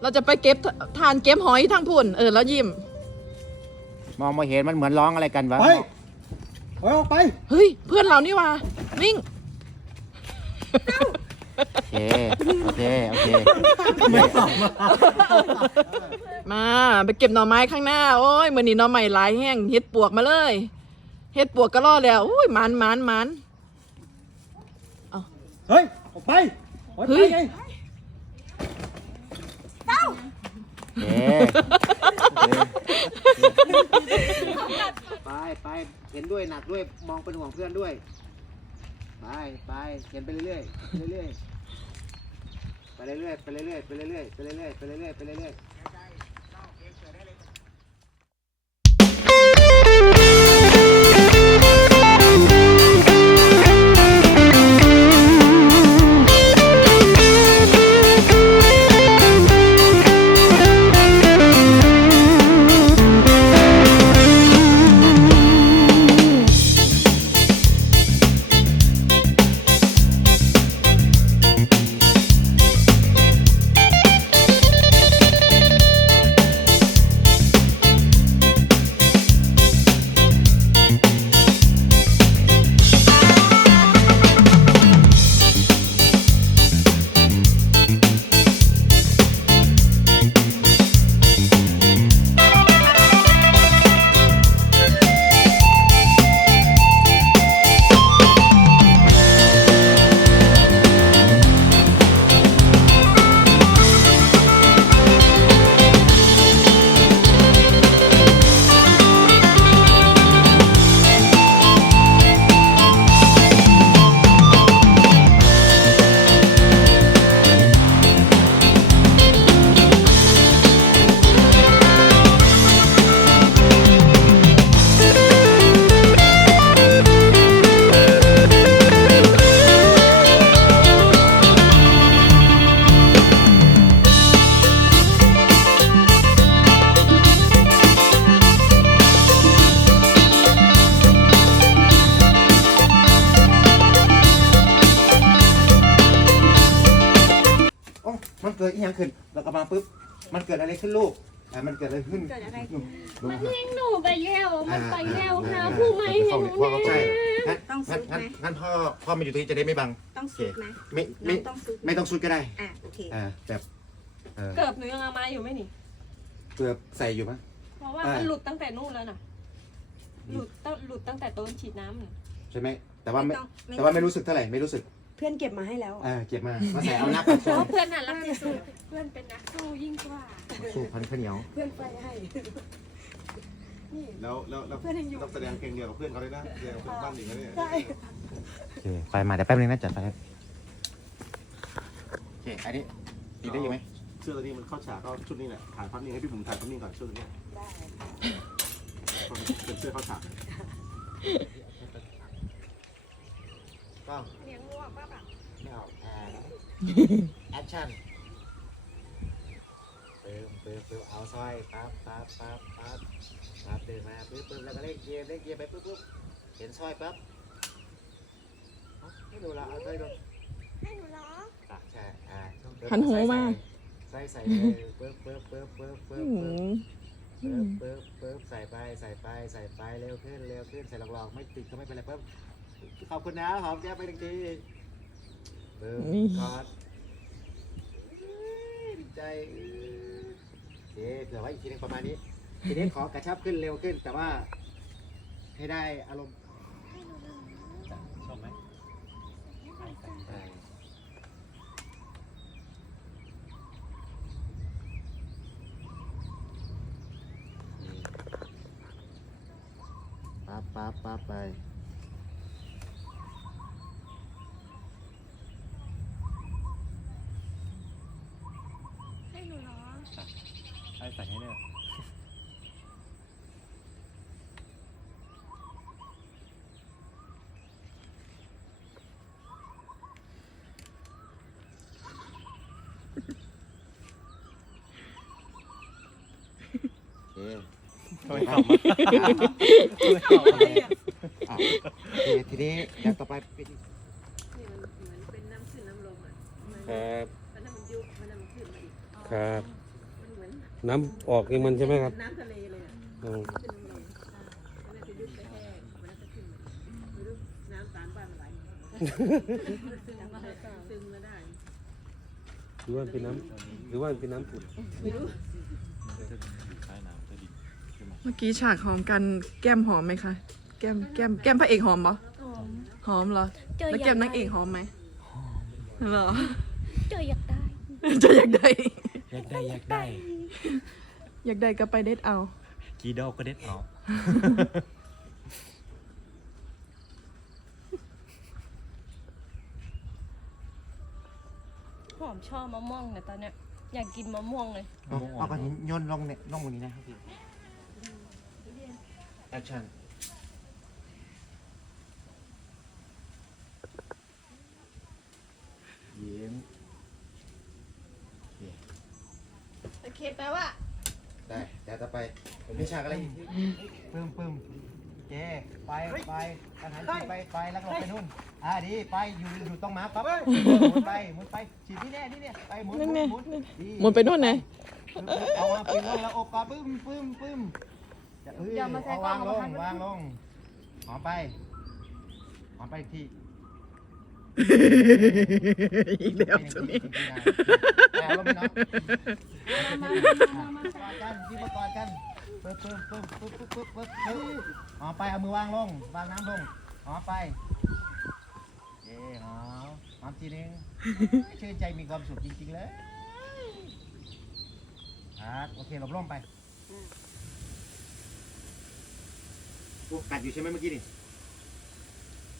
เราจะไปเก็บทานเก็บหอยทั้งพุ่น เออแล้วยิ้ม มองมาเห็นมันเหมือนร้องอะไรกันวะไปไปออกไป เฮ้ย เพื่อนเรานี่ว่าวิ่ง โอเค โอเค โอเค ไม่ตอบมามาไปเก็บหน่อไม้ข้างหน้า โอ้ยมือนี้หน่อไม้หลายแห้งเฮ็ดปวกมาเลย เฮ็ดปวกก็รอดแล้วอุ้ยมันมันมันเฮ้ย ออกไปออกเฮ้ไปยไง เอ๊ะไปไปเห็นด้วยหนักด้วยมองเป็นห่วงเพื่อนด้วย ไปไปเห็นไปเรื่อยเรื่อยไปเรื่อยไปเรื่อยไปเรื่อยไปเรื่อยไปเรื่อยไปเรื่อย มันเกิดอีหยังขึ้นเรากลับมาปุ๊บมันเกิดอะไรขึ้นลูกอ่ามันเกิดอะไรขึ้นเกิดอะไรลูกมันเลี้ยงหนูไปแล้วมันไปแล้วอ่าหาผู้ไม่ให้หนูพ่อเข้าใจแน่งั้นต้องซุงั้นดไหม งั้นงั้นพ่อพ่อมาอยู่ตรงนี้จะได้ไม่บัง ต้องซุดไหมไม่น้ไม่องต้องซุดหไม่ต้องสุดก็ได้อะโอเค อ่าแบบเออเกือบหนูยังเอามาอยู่ไหมนี่ เกือบใส่อยู่มั้ยเพราะว่าอ่ามั มันหลุดตั้งแต่นู่นแล้วน่ะ หลุดตั้งหลุดตั้งแต่ต้นฉีดน้ำน่ะ ใช่ไหมแต่ว่าไม่ต้องแต่ว่าไม่รู้สึกเท่าไหร่ไม่รู้สึกเพื่อนเก็บมาให้แล้วอ่าเก็บมามาใส่เอาหน้าปากซเพอยราะเพื่อนน่ะรักที่สุดเพื่อนเป็นนักสู้ยิ่งกว่าสู้พันข้าวเหนียว เพื่อนไปให้แล้วแล้วแล้วต้องแสดงเพลงเดียวกับเพื่อนเขาด้วยนะเดียวกับเพื่อนบ้านหนิงนะเนี่ยโอเค ไปมาเดี๋ยวแป๊บนึงนะจัดไปครับโอเค อันนี้ดีได้ยังไหมเสื้อตัวนี้มันเข้าฉากก็ชุดนี้แหละถ่ายภาพนิ่งให้พี่ผมถ่ายภาพนิ่งก่อนชุดนี้เป็นเสื้อเข้าฉากก็ เลี้ยงวัวป้าแบบ ไม่เอาอ่าแอคชั่นเติมเติมเติมเอาสร้อยปั๊บปั๊บปั๊บปั๊บปั๊บเดินมาปึ๊บปึ๊บแล้วก็เล่นเกมเล่นเกมไปปึ๊บปึ๊บเห็นสร้อยปั๊บเอ้าไม่ดูละเอาสร้อยดูให้หนูร้องอะใช่อ่าหันหูมา ใส่ใส่เลยปึ๊บปึ๊บปึ๊บปึ๊บปึ๊บอืปึ๊บมปึ๊บปึ๊บปึ๊บใส่ไปใส่ไปใส่ไปเร็วขึ้นเร็วขึ้นใส่หลอกๆไม่ติดก็ไม่เป็นไรปึ๊บขอบคุณนะหอมแก้มไปหนึ่งที ปึ๊บกอดดีใจโอเคเผื่อไว้อีกทีหนึงประมาณนี้ ทีนี้ขอกระชับขึ้นเร็วขึ้น แต่ว่า ให้ได้อารมณ์ชอบไหมปั๊บปั๊บปั๊บไป ให้หนูร้อง ใส่ใส่ให้เนี่ย โอเคไม่เข้ามาอะโอเคทีนี้เดี๋ยวต่อไปเป็นนี่มันเหมือนเป็นน้ำขึ้นน้ำลงอะมันครับมันมันยุบมันมันขึ้นมาอีกครับโน้ำออกเองมันใช่ไหมครับน้ำทะเลเลยอะอืมขึ้นลงๆอ่ามันจะยุบไปแห้งมันจะขึ้นมาไม่รู้น้ำสามบ้านไหลซึมมาซึมมาได้หรือว่าเป็นน้ำหรือว่าเป็นน้ำผุด เมื่อกี้ฉากหอมกันแก้มหอมไหมคะ แก้มแก้มแก้มพระเอกหอมปะหอม หอมเหรอ เจอแล้วอยากแก้มนางได้เอกหอมไหมเหรอ เจออยากได้ จะอยากได้ อยากได้อยากได้ อยากได้ก็ไปเด็ดเอา กีดอกก็เด็ดเอาหอมชอบมะม่วงเนี่ยตอนเนี้ยอยากกินมะม่วงเลย เอาเอาก้อนหินโยนลงเนี่ยลงบนนี้นะครับพี่ แอคชั่นยิ้มโอเคแปลว่า ได้แต่ต่อไปมีฉากอะไรอีกปึ้มปึ้มเจ๊ไปไปทหารฉีดไปไปแล้วก็ลงไปนู่นอ่าดีไปอยู่อยู่ตรงหมาปั๊บหมุนไปหมุนไปฉีดที่แน่ที่เนี่ยไปหมุนหมุนหมุนดีหมุนไปนู่นไหนปึ๊บปึ๊บเอามาปีนลงแล้วอบกอดปึ้มปึ้มปึ้มจะ เอ้ยอย่ามาแทรกเอาวางกลล้องงมาวางลงหอมไปหอมไปอีกทีอีกแล้วช่วงนี้แต่ลงไปเนาะมา กอดกันพี่มากอดกันปึ๊บปึ๊บปึ๊บปึ๊บปึ๊บปึ๊บปึ๊บปึ๊บหอมไปเอามือวางลงวางน้ำลงหอมไปเย้หอมหอมทีนึงชื่นใจมีความสุขจริงๆเลยครับโอเคหลบล่มไป กัดอยู่ใช่ไหมเมื่อกี้นี่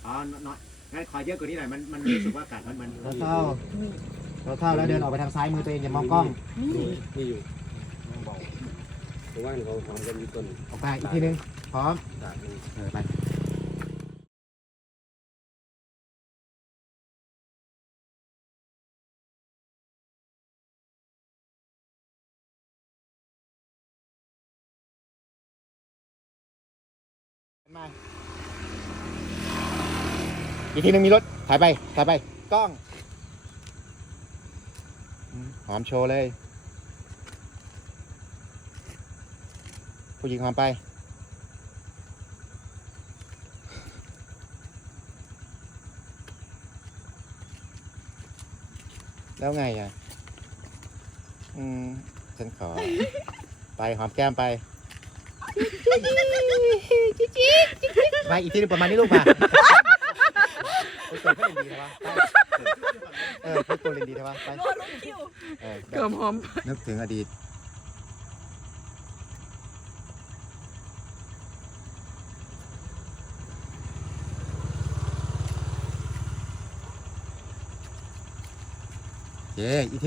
อ๋อน้อยงั้นขอเยอะกว่านี้หน่อยมันมันรู้สึกว่ากัดมันมันเท่าเท่าแล้วเดินออกไปทางซ้ายมือตัวเองอย่ามองกล้องนี่อยู่เบาเพราะว่าเขาทำกันอยู่ต้นออกไปอีกทีนึงพร้อมเออไป มาอีกทีนึงมีรถถ่ายไปถ่ายไปกล้องหอมโชว์เลย ผู้หญิงหอมไป แล้วไงอะ อืม ฉันขอ ไปหอมแก้มไป มาอีกทีหนึงประมาณนี้ลูกมาโอ้ยตัวเขาเล่นดีนะวะไปเออเขาตัวเล่นดีนะวะไปเออเกือบหอม นึกถึงอดีต เย้อีกที